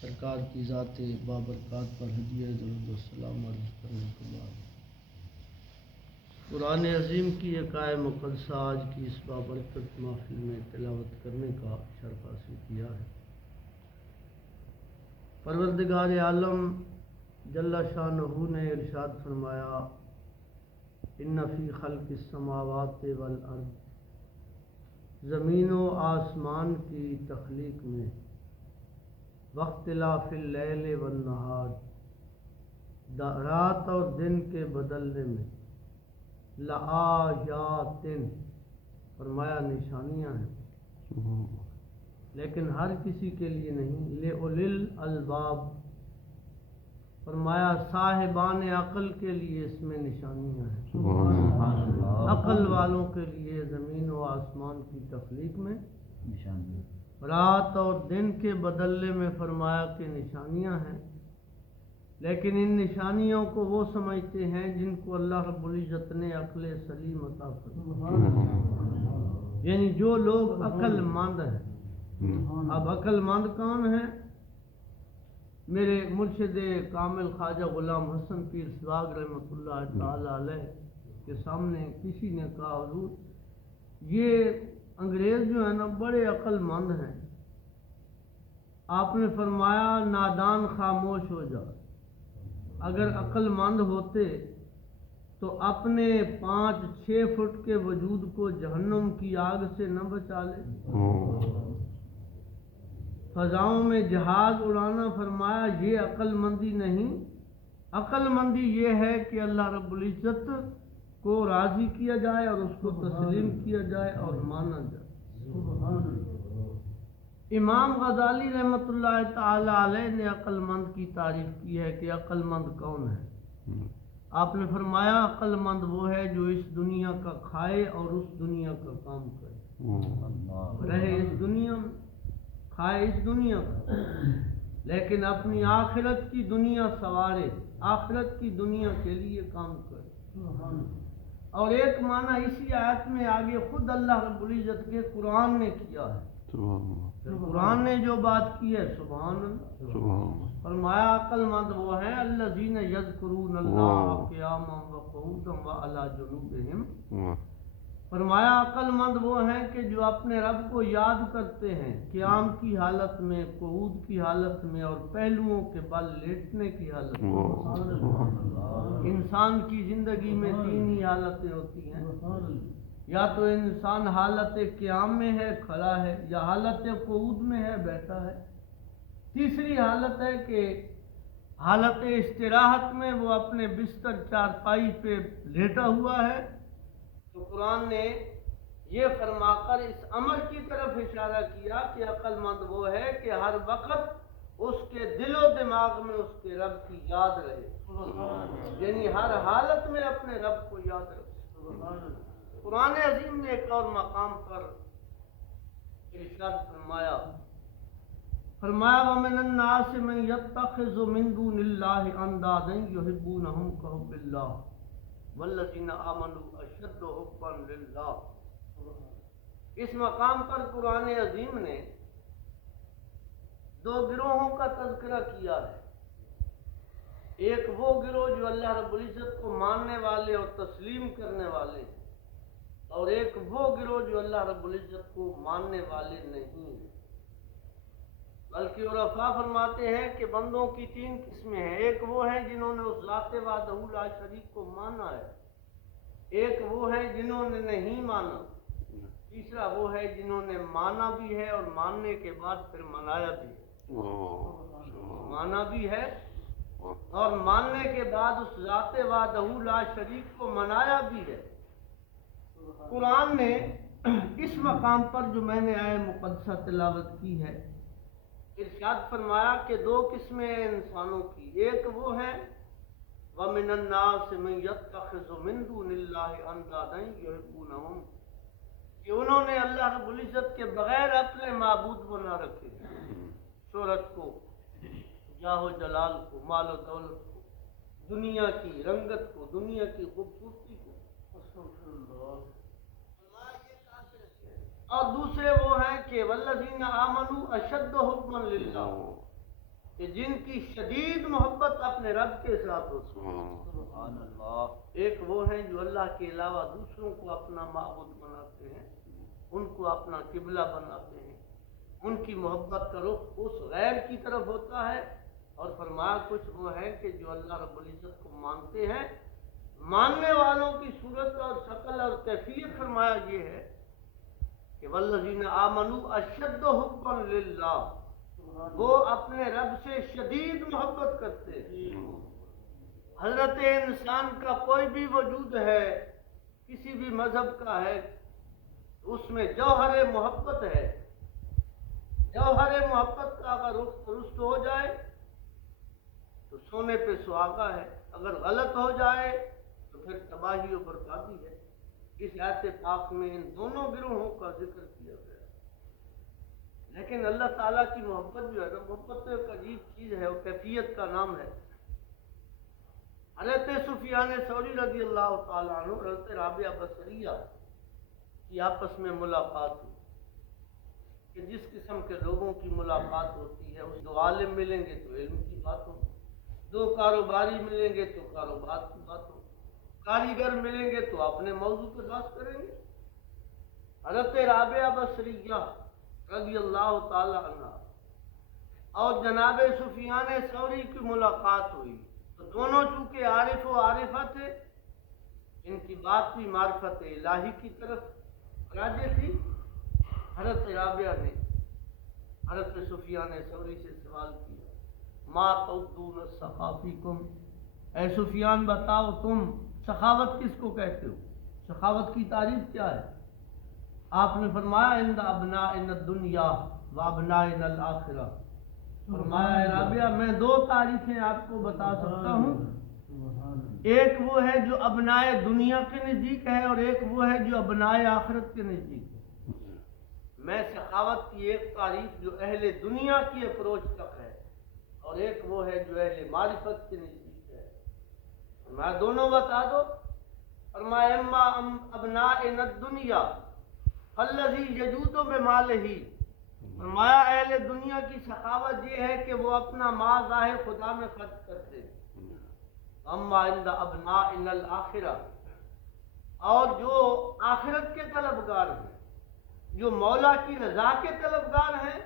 سرکار کی ذات بابرکات پر ہدیہ درود و سلام عرض کرنے کے بعد قرآن عظیم کی عقائد مقدسہ آج کی اس بابرکت محفل میں تلاوت کرنے کا شرف حاصل کیا ہے۔ پروردگار عالم جل شانہ نے ارشاد فرمایا، ان فی خلق السماوات والارض، زمین و آسمان کی تخلیق میں، واختلاف اللیل والنہار، رات اور دن کے بدلنے میں، لآیات، فرمایا نشانیاں ہیں، لیکن ہر کسی کے لیے نہیں، لأولی الالباب، فرمایا صاحبان عقل کے لیے اس میں نشانیاں ہیں، عقل والوں کے لیے زمین و آسمان کی تخلیق میں نشانیاں، رات اور دن کے بدلنے میں فرمایا کہ نشانیاں ہیں، لیکن ان نشانیوں کو وہ سمجھتے ہیں جن کو اللہ رب العزت نے عقل سلیم عطا فرمائی، یعنی جو لوگ عقل مند ہیں۔ اب عقل مند کون ہیں؟ میرے مرشد کامل خواجہ غلام حسن پیر سواگ رحمۃ اللہ تعالی علیہ کے سامنے کسی نے کہا، حضور یہ انگریز جو ہے نا بڑے عقل مند ہیں، آپ نے فرمایا نادان خاموش ہو جا، اگر عقل مند ہوتے تو اپنے 5-6 فٹ کے وجود کو جہنم کی آگ سے نہ بچا لے، فضاؤں میں جہاز اڑانا، فرمایا یہ عقل مندی نہیں، عقل مندی یہ ہے کہ اللہ رب العزت کو راضی کیا جائے اور اس کو تسلیم کیا جائے اور مانا جائے۔ امام غزالی رحمۃ اللہ تعالی علیہ نے عقل مند کی تعریف کی ہے کہ عقل مند کون ہے؟ آپ نے فرمایا عقل مند وہ ہے جو اس دنیا کا کھائے اور اس دنیا کا کام کرے، رہے اس دنیا میں، کھائے اس دنیا کا، لیکن اپنی آخرت کی دنیا سنوارے، آخرت کی دنیا کے لیے کام کرے۔ اور ایک معنی اسی آیت میں آگے خود اللہ رب العزت کے قرآن نے کیا ہے، قرآن نے جو بات کی ہے، سبحان اللہ، فرمایا عقل مند وہ ہیں الذین یذکرون اللہ قیاما وقعودا وعلی جنوبہم، فرمایا عقل مند وہ ہیں کہ جو اپنے رب کو یاد کرتے ہیں قیام کی حالت میں، قعود کی حالت میں اور پہلوؤں کے بل لیٹنے کی حالت میں۔ انسان کی زندگی میں 3 ہی حالتیں ہوتی ہیں، یا تو انسان حالت قیام میں ہے، کھڑا ہے، یا حالت قعود میں ہے، بیٹھا ہے، تیسری حالت ہے کہ حالت استراحت میں وہ اپنے بستر چارپائی پہ لیٹا ہوا ہے۔ تو قرآن نے یہ فرما کر اس امر کی طرف اشارہ کیا کہ عقل مند وہ ہے کہ ہر وقت اس کے دل و دماغ میں اس کے رب کی یاد رہے، یعنی ہر حالت میں اپنے رب کو یاد رکھے۔ قرآن عظیم نے ایک اور مقام پر ارشاد فرمایا، وَمِنَ النَّاسِ مَن يَتَّخِذُ مِن دُونِ اللَّهِ أَندَادًا يُحِبُّونَهُمْ كَحُبِّ اللَّهِ وَالَّذِينَ آمَنُوا أَشَدُّ حُبًّا لِلَّهِ۔ اس مقام پر قرآن عظیم نے 2 گروہوں کا تذکرہ کیا ہے، ایک وہ گروہ جو اللہ رب العزت کو ماننے والے اور تسلیم کرنے والے، اور ایک وہ گروہ جو اللہ رب العزت کو ماننے والے نہیں، بلکہ عرفاء فرماتے ہیں کہ بندوں کی 3 قسمیں ہیں، ایک وہ ہیں جنہوں نے اس ذات وحدہ لا شریک کو مانا ہے، ایک وہ ہیں جنہوں نے نہیں مانا، تیسرا وہ ہے جنہوں نے مانا بھی ہے اور ماننے کے بعد پھر منایا بھی ہے، مانا بھی ہے اور ماننے کے بعد اس ذات وحدہ لا شریک کو منایا بھی ہے۔ قرآن نے اس مقام پر جو میں نے آیت مقدسہ تلاوت کی ہے، ارشاد فرمایا کہ 2 قسمیں ہیں انسانوں کی، ایک وہ ہے وَمِنَ النَّاسِ مَن يَتَّخِذُ مِن دُونِ اللَّهِ أَندَادًا يُحِبُّونَهُمْ، کہ انہوں نے اللہ رب العزت کے بغیر اپنے معبود بنا رکھے، شہرت کو، جاہ و جلال کو، مال و دولت کو، دنیا کی رنگت کو، دنیا کی خوبصورتی کو، اور دوسرے وہ ہیں کہ والذین آمنوا اشد حبا للہ، کہ جن کی شدید محبت اپنے رب کے ساتھ ہوتی ہے۔ سبحان اللہ۔ ایک وہ ہیں جو اللہ کے علاوہ دوسروں کو اپنا معبود بناتے ہیں، ان کو اپنا قبلہ بناتے ہیں، ان کی محبت کا رخ اس غیر کی طرف ہوتا ہے۔ اور فرمایا کچھ وہ ہیں کہ جو اللہ رب العزت کو مانتے ہیں، ماننے والوں کی صورت اور شکل اور کیفیت فرمایا یہ ہے کہ والذین آمنوا اشد حبا للہ، وہ اپنے رب سے شدید محبت کرتے ہیں۔ حضرت انسان کا کوئی بھی وجود ہے، کسی بھی مذہب کا ہے، اس میں جوہر محبت ہے۔ جوہر محبت کا اگر رخ درست ہو جائے تو سونے پہ سہاگا ہے، اگر غلط ہو جائے تو پھر تباہی و بربادی ہے۔ اس آیت پاک میں ان دونوں گروہوں کا ذکر کیا گیا۔ لیکن اللہ تعالیٰ کی محبت جو ہے نا، محبت تو ایک عجیب چیز ہے، وہ کیفیت کا نام ہے۔ حضرت سفیان ثوری رضی اللہ تعالیٰ عنہ حضرت رابعہ بصریہ کی آپس میں ملاقات ہوئی کہ جس قسم کے لوگوں کی ملاقات ہوتی ہے، اس دو عالم ملیں گے تو علم کی بات ہوگی، دو کاروباری ملیں گے تو کاروبار کی بات ہوگی، کاریگر ملیں گے تو اپنے موضوع پہ بات کریں گے۔ حضرت رابعہ بصریہ رضی اللہ تعالی عنہ اور جناب سفیان ثوری کی ملاقات ہوئی تو دونوں چونکہ عارف و عارفہ تھے، ان کی بات بھی معرفت الہی کی طرف راجع تھی۔ حضرت رابعہ نے حضرت سفیان ثوری سے سوال کیا، ما تعدون السخا فیکم، اے سفیان بتاؤ تم سخاوت کس کو کہتے ہو؟ سخاوت کی تعریف کیا ہے؟ آپ نے فرمایا عند ابنائنا الدنیا و ابنائنا الآخرہ۔ فرمایا اے رابعہ میں دو تعریفیں آپ کو بتا سکتا ہوں، ایک وہ ہے جو ابنائے دنیا کے نزدیک ہے اور ایک وہ ہے جو ابنائے آخرت کے نزدیک ہے۔ میں سخاوت کی ایک تعریف جو اہل دنیا کی اپروچ تک ہے اور ایک وہ ہے جو اہل معرفت کے نزدیک ہے۔ فرمایا دونوں بتا دو۔ فرمایا اما ابنائنا الدنیا فالذی یجود بمالہ، فرمایا اہل دنیا کی سخاوت یہ ہے کہ وہ اپنا مال راہ خدا میں خرچ کرتے ہیں۔ اما عند ابنائنا الآخرہ، اور جو آخرت کے طلبگار ہیں، جو مولا کی رضا کے طلبگار ہیں،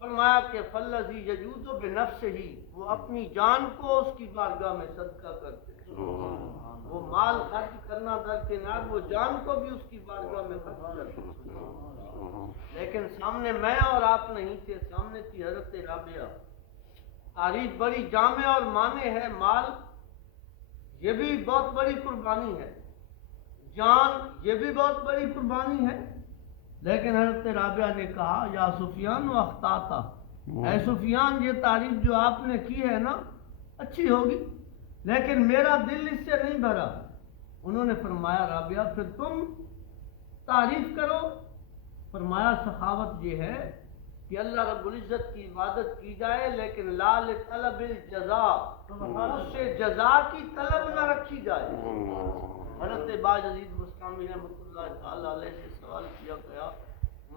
فرمایا کہ فالذی یجود بنفسہ، وہ اپنی جان کو اس کی بارگاہ میں صدقہ کرتے ہیں۔ وہ مال خرچ کرنا درکنار، وہ جان کو بھی اس کی بارگاہ میں خرچ کرتے ہیں۔ لیکن سامنے میں اور آپ نہیں تھے، سامنے تھی حضرت رابعہ۔ تعریف بڑی جامع اور معنی ہے۔ مال یہ بھی بہت بڑی قربانی ہے، جان یہ بھی بہت بڑی قربانی ہے۔ لیکن حضرت رابعہ نے کہا یا سفیان و اخطاتا، اے سفیان یہ تعریف جو آپ نے کی ہے نا اچھی ہوگی، لیکن میرا دل اس سے نہیں بھرا۔ انہوں نے فرمایا رابعہ پھر تم تعریف کرو۔ فرمایا سخاوت یہ ہے کہ اللہ رب العزت کی عبادت کی جائے لیکن لا لطلب الجزا، اس سے جزا کی طلب نہ رکھی جائے۔ حضرت باجزید بسطامی رحمۃ اللہ تعالی علیہ سے سوال کیا گیا،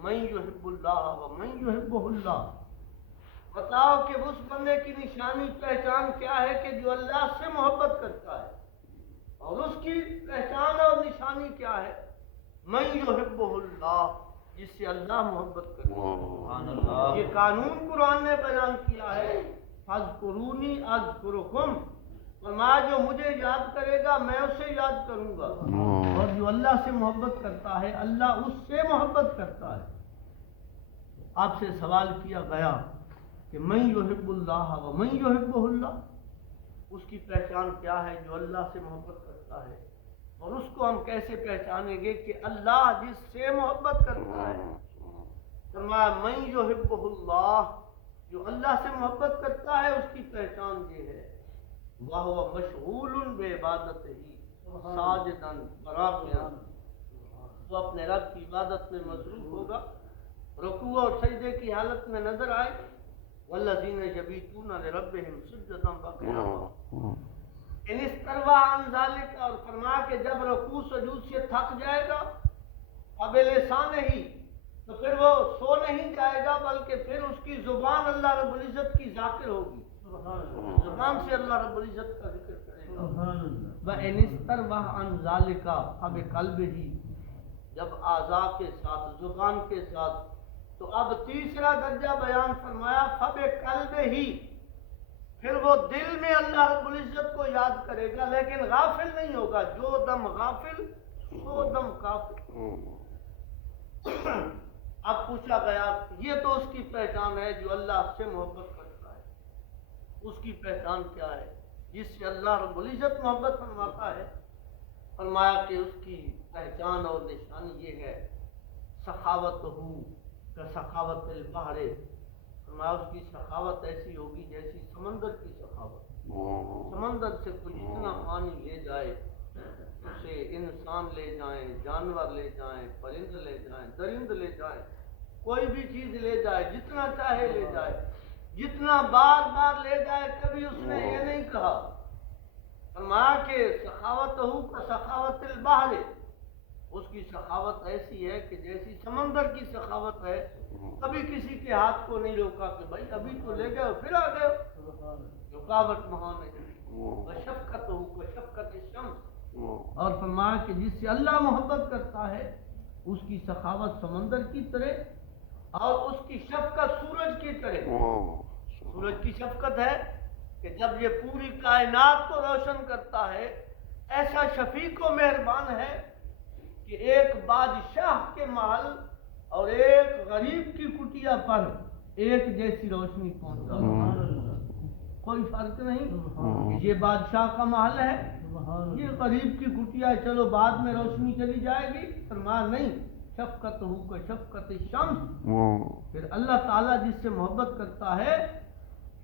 من یحب اللہ و من یحبہ اللہ، بتاؤ کہ اس بندے کی نشانی پہچان کیا ہے کہ جو اللہ سے محبت کرتا ہے، اور اس کی پہچان اور نشانی کیا ہے؟ من یحبہ اللہ، جس سے اللہ محبت کرتا ہے۔ سبحان اللہ۔ یہ قانون قرآن نے بیان کیا ہے، فاذکرونی اذکرکم، فرمایا جو مجھے یاد کرے گا میں اسے یاد کروں گا، اور جو اللہ سے محبت کرتا ہے اللہ اس سے محبت کرتا ہے۔ آپ سے سوال کیا گیا کہ من یحب اللہ و من یحبہ اللہ، اس کی پہچان کیا ہے جو اللہ سے محبت کرتا ہے، اور اس کو ہم کیسے پہچانیں گے کہ اللہ جس سے محبت کرتا ہے؟ فرمایا من یحبہ اللہ، جو اللہ سے محبت کرتا ہے اس کی پہچان یہ ہے، وَهُوَ مَشْغُولٌ بِعِبَادَتِهِ سَاجِدًا رَاكِعًا، وہ اپنے رب کی عبادت میں مصروف ہوگا، رکوع اور سجدے کی حالت میں نظر آئے، وَالَّذِينَ يَبِيتُونَ لِرَبِّهِمْ سُجَّدًا وَقِيَامًا، ان استروا عن ذلك، اور فرمایا کہ جب رکوع سجود سے تھک جائے گا فبلسانہ ہی، تو پھر وہ سو نہیں جائے گا، بلکہ پھر اس کی زبان اللہ رب العزت کی ذاکر ہوگی، زبان سے اللہ رب العزت کا ذکر کرے گا۔ وَإِنِ اسْتَرْوَحَ عَنْ ذَلِكَ فَبِقَلْبِهِ، جب اعضاء کے ساتھ، زبان کے ساتھ، تو اب تیسرا درجہ بیان فرمایا فَبِقَلْبِهِ، پھر وہ دل میں اللہ رب العزت کو یاد کرے گا، لیکن غافل نہیں ہوگا، جو دم غافل سو دم کافر۔ اب پوچھا گیا یہ تو اس کی پہچان ہے جو اللہ سے محبت کرتا ہے، اس کی پہچان کیا ہے جس سے اللہ رب العزت محبت فرماتا ہے؟ فرمایا کہ اس کی پہچان اور نشانی یہ ہے سخاوت ہو کا سخاوت البحر، فرمایا اس کی سخاوت ایسی ہوگی جیسی سمندر کی سخاوت، سمندر سے کوئی اتنا پانی لے جائے، اسے انسان لے جائیں، جانور لے جائیں، پرند لے جائیں، درند لے جائیں، کوئی بھی چیز لے جائے، جتنا چاہے لے جائے، جتنا بار بار لے جائے، کبھی اس نے یہ نہیں کہا۔ فرمایا کہ سخاوت ہو کا سخاوت البحر، اس کی سخاوت ایسی ہے کہ جیسی سمندر کی سخاوت ہے، کبھی کسی کے ہاتھ کو نہیں روکا کہ بھائی ابھی تو لے گئے پھر آ گئے، رکاوٹ وہاں نہیں۔ شفقت ہو کا شفقت الشمس، اور فرمایا کہ جس سے اللہ محبت کرتا ہے اس کی سخاوت سمندر کی طرح اور اس کی شفقت سورج کی طرح۔ سورج کی شفقت ہے کہ جب یہ پوری کائنات کو روشن کرتا ہے، ایسا شفیق و مہربان ہے کہ ایک بادشاہ کے محل اور ایک غریب کی کٹیا پر ایک جیسی روشنی پہنچا، کوئی فرق نہیں۔ یہ بادشاہ کا محل ہے، یہ غریب کی کٹیا چلو بعد میں روشنی چلی جائے گی، فرمایا نہیں، شفقت ہو کا شفقت الشمس۔ پھر اللہ تعالیٰ جس سے محبت کرتا ہے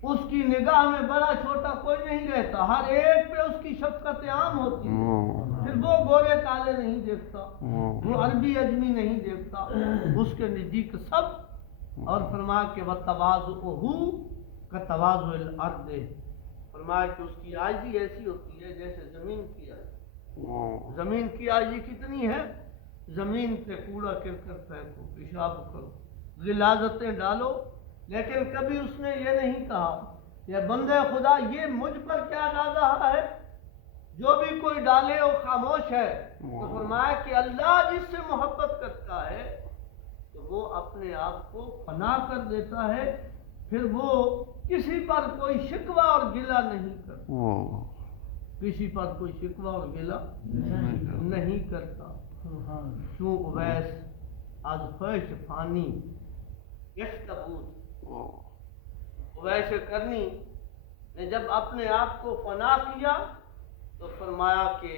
اس کی نگاہ میں بڑا چھوٹا کوئی نہیں رہتا، ہر ایک پہ اس کی شفقت عام ہوتی ہے، پھر وہ گورے کالے نہیں دیکھتا، وہ عربی اجمی نہیں دیکھتا، اس کے نزدیک سب۔ اور فرمایا کہ وَتَوَاضُعُهُ كَتَوَاضُعِ الْأَرْضِ، فرمایا کہ اس کی عاجزی ایسی ہوتی ہے جیسے زمین کی عاجزی۔ زمین کی عاجزی کتنی ہے؟ زمین پہ کوڑا کرکٹ پھینکو، پیشاب کرو، غلاظتیں ڈالو، لیکن کبھی اس نے یہ نہیں کہا کہ بندے خدا یہ مجھ پر کیا ڈال رہا ہے، جو بھی کوئی ڈالے وہ خاموش ہے۔ تو فرمایا کہ اللہ جس سے محبت کرتا ہے تو وہ اپنے آپ کو فنا کر دیتا ہے، پھر وہ کسی پر کوئی شکوہ اور گلہ نہیں کرتا، کسی پر کوئی شکوہ اور گلہ نہیں کرتا۔ شو اویس از فرش فانی یشتبود، اویس کرنی نے جب اپنے آپ کو فنا کیا تو فرمایا کہ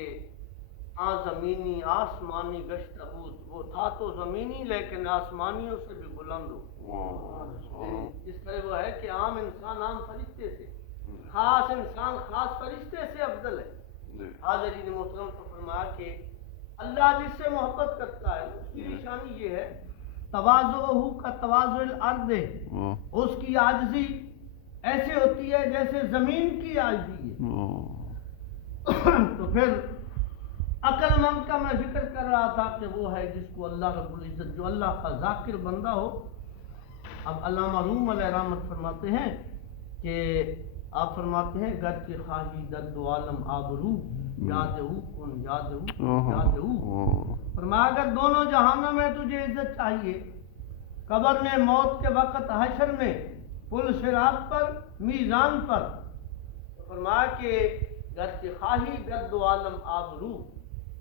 زمینی آسمانی گشتبود، وہ تھا تو زمینی لیکن آسمانیوں سے بھی بلند ہو۔ اس طرح وہ ہے کہ عام انسان عام فرشتے سے، خاص انسان خاص فرشتے سے افضل ہے۔ حاضرین محترم، تو فرمایا کہ اللہ جس سے محبت کرتا ہے اس کی نشانی یہ ہے تواضعہ کا تواضع الارض، اس کی عاجزی ایسے ہوتی ہے جیسے زمین کی عاجزی ہے۔ تو پھر عقل مند کا میں ذکر کر رہا تھا کہ وہ ہے جس کو اللہ رب العزت، جو اللہ کا ذاکر بندہ ہو۔ اب علامہ روم علیہ رحمت فرماتے ہیں کہ آپ فرماتے ہیں گر کے خواہی درد و عالم آبرو یاد کن یاد یاد۔ فرمایا اگر دونوں جہانوں میں تجھے عزت چاہیے، قبر میں، موت کے وقت، حشر میں، پل صراط پر، میزان پر، تو فرمایا کہ گر کے خواہی درد و عالم آبرو،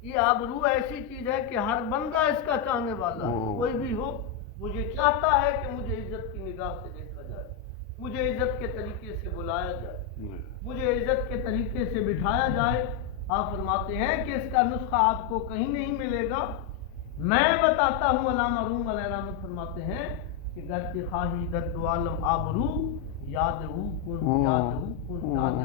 یہ آبرو ایسی چیز ہے کہ ہر بندہ اس کا چاہنے والا ہے، کوئی بھی ہو مجھے چاہتا ہے کہ مجھے عزت کی نگاہ سے دیکھا جائے، مجھے عزت کے طریقے سے بلایا جائے، مجھے عزت کے طریقے سے بٹھایا جائے۔ آپ فرماتے ہیں کہ اس کا نسخہ آپ کو کہیں نہیں ملے گا، میں بتاتا ہوں۔ علامہ روم علیہ رحمت فرماتے ہیں کہ گر کی خواہی درد و عالم آبرو یاد کن یاد کن یاد،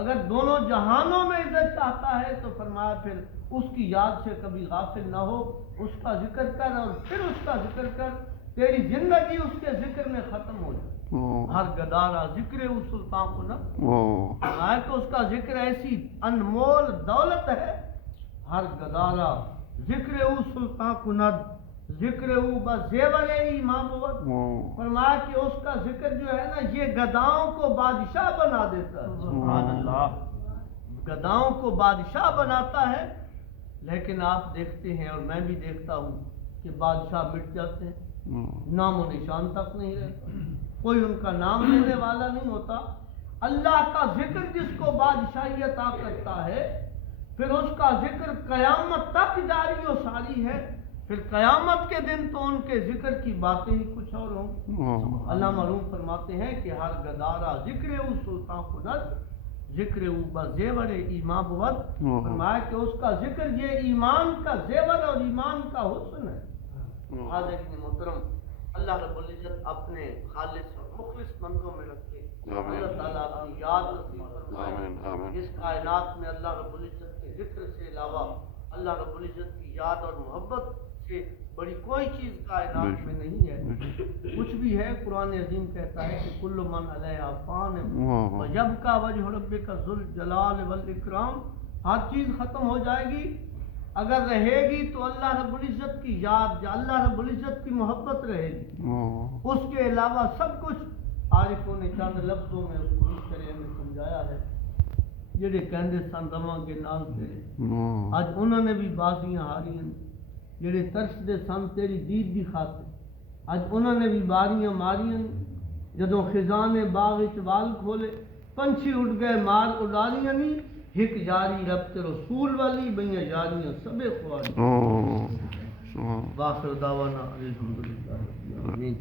اگر دونوں جہانوں میں عزت چاہتا ہے تو فرمایا پھر اس کی یاد سے کبھی غافل نہ ہو، اس کا ذکر کر اور پھر اس کا ذکر کر، تیری زندگی اس کے ذکر میں ختم ہو جائے۔ ہر گدارا ذکر او سلطان کو نہ، کہ اس کا ذکر ایسی انمول دولت ہے، ہر گدارا ذکر او سلطان کند ذکر بزیور ایمان بود، فرمایا کہ اس کا ذکر جو ہے نا یہ گداؤں کو بادشاہ بنا دیتا ہے. سبحان اللہ. گداؤں کو بادشاہ بناتا ہے. لیکن آپ دیکھتے ہیں اور میں بھی دیکھتا ہوں کہ بادشاہ مٹ جاتے ہیں، نام و نشان تک نہیں رہتا، کوئی ان کا نام لینے والا نہیں ہوتا. اللہ کا ذکر جس کو بادشاہی عطا کرتا ہے پھر اس کا ذکر قیامت تک جاری و ساری ہے. پھر قیامت کے دن تو ان کے ذکر کی باتیں ہی کچھ اور ہوں. علامہ روم فرماتے ہیں کہ ہر گدارہ ذکر او سلطان خدت ذکر او بزیور ایمان بود. فرمایا کہ اس کا ذکر یہ ایمان کا زیور اور ایمان کا حسن ہے. حاضرین محترم، اللہ رب العزت اپنے خالص اور مخلص بندوں میں رکھے. اللہ تعالیٰ کی یاد نصیب فرمائے. اس کائنات میں اللہ رب العزت کے ذکر سے علاوہ اللہ رب العزت کی یاد اور محبت سے بڑی کوئی چیز کائنات میں نہیں ہے. کچھ بھی ہے قرآن عظیم کہتا ہے کہ کل من علیہا فان ویبقی وجہ ربک ذو الجلال والاکرام. ہر چیز ختم ہو جائے گی، اگر رہے گی تو اللہ رب العزت کی یاد یا اللہ رب العزت کی محبت رہے گی. اس کے علاوہ سب کچھ عارفوں نے چند لفظوں میں اس کو اس طرح میں سمجھایا ہے. جڑے کہندے سن رواں کے نال تیرے، اج انہوں نے بھی بازیاں ہاری ہیں. جڑے ترسدے سن تیری دید دی خاطر، اج انہوں نے بھی باریاں ماریاں. جدوں خزان باغ وچ وال کھولے پنچھی اڑ گئے مار اڈاریاں نہیں. ہک جاری رب تے رسول والی بئیاں یاریاں سبے خواری. واخر دعوانا الحمدللہ. آمین.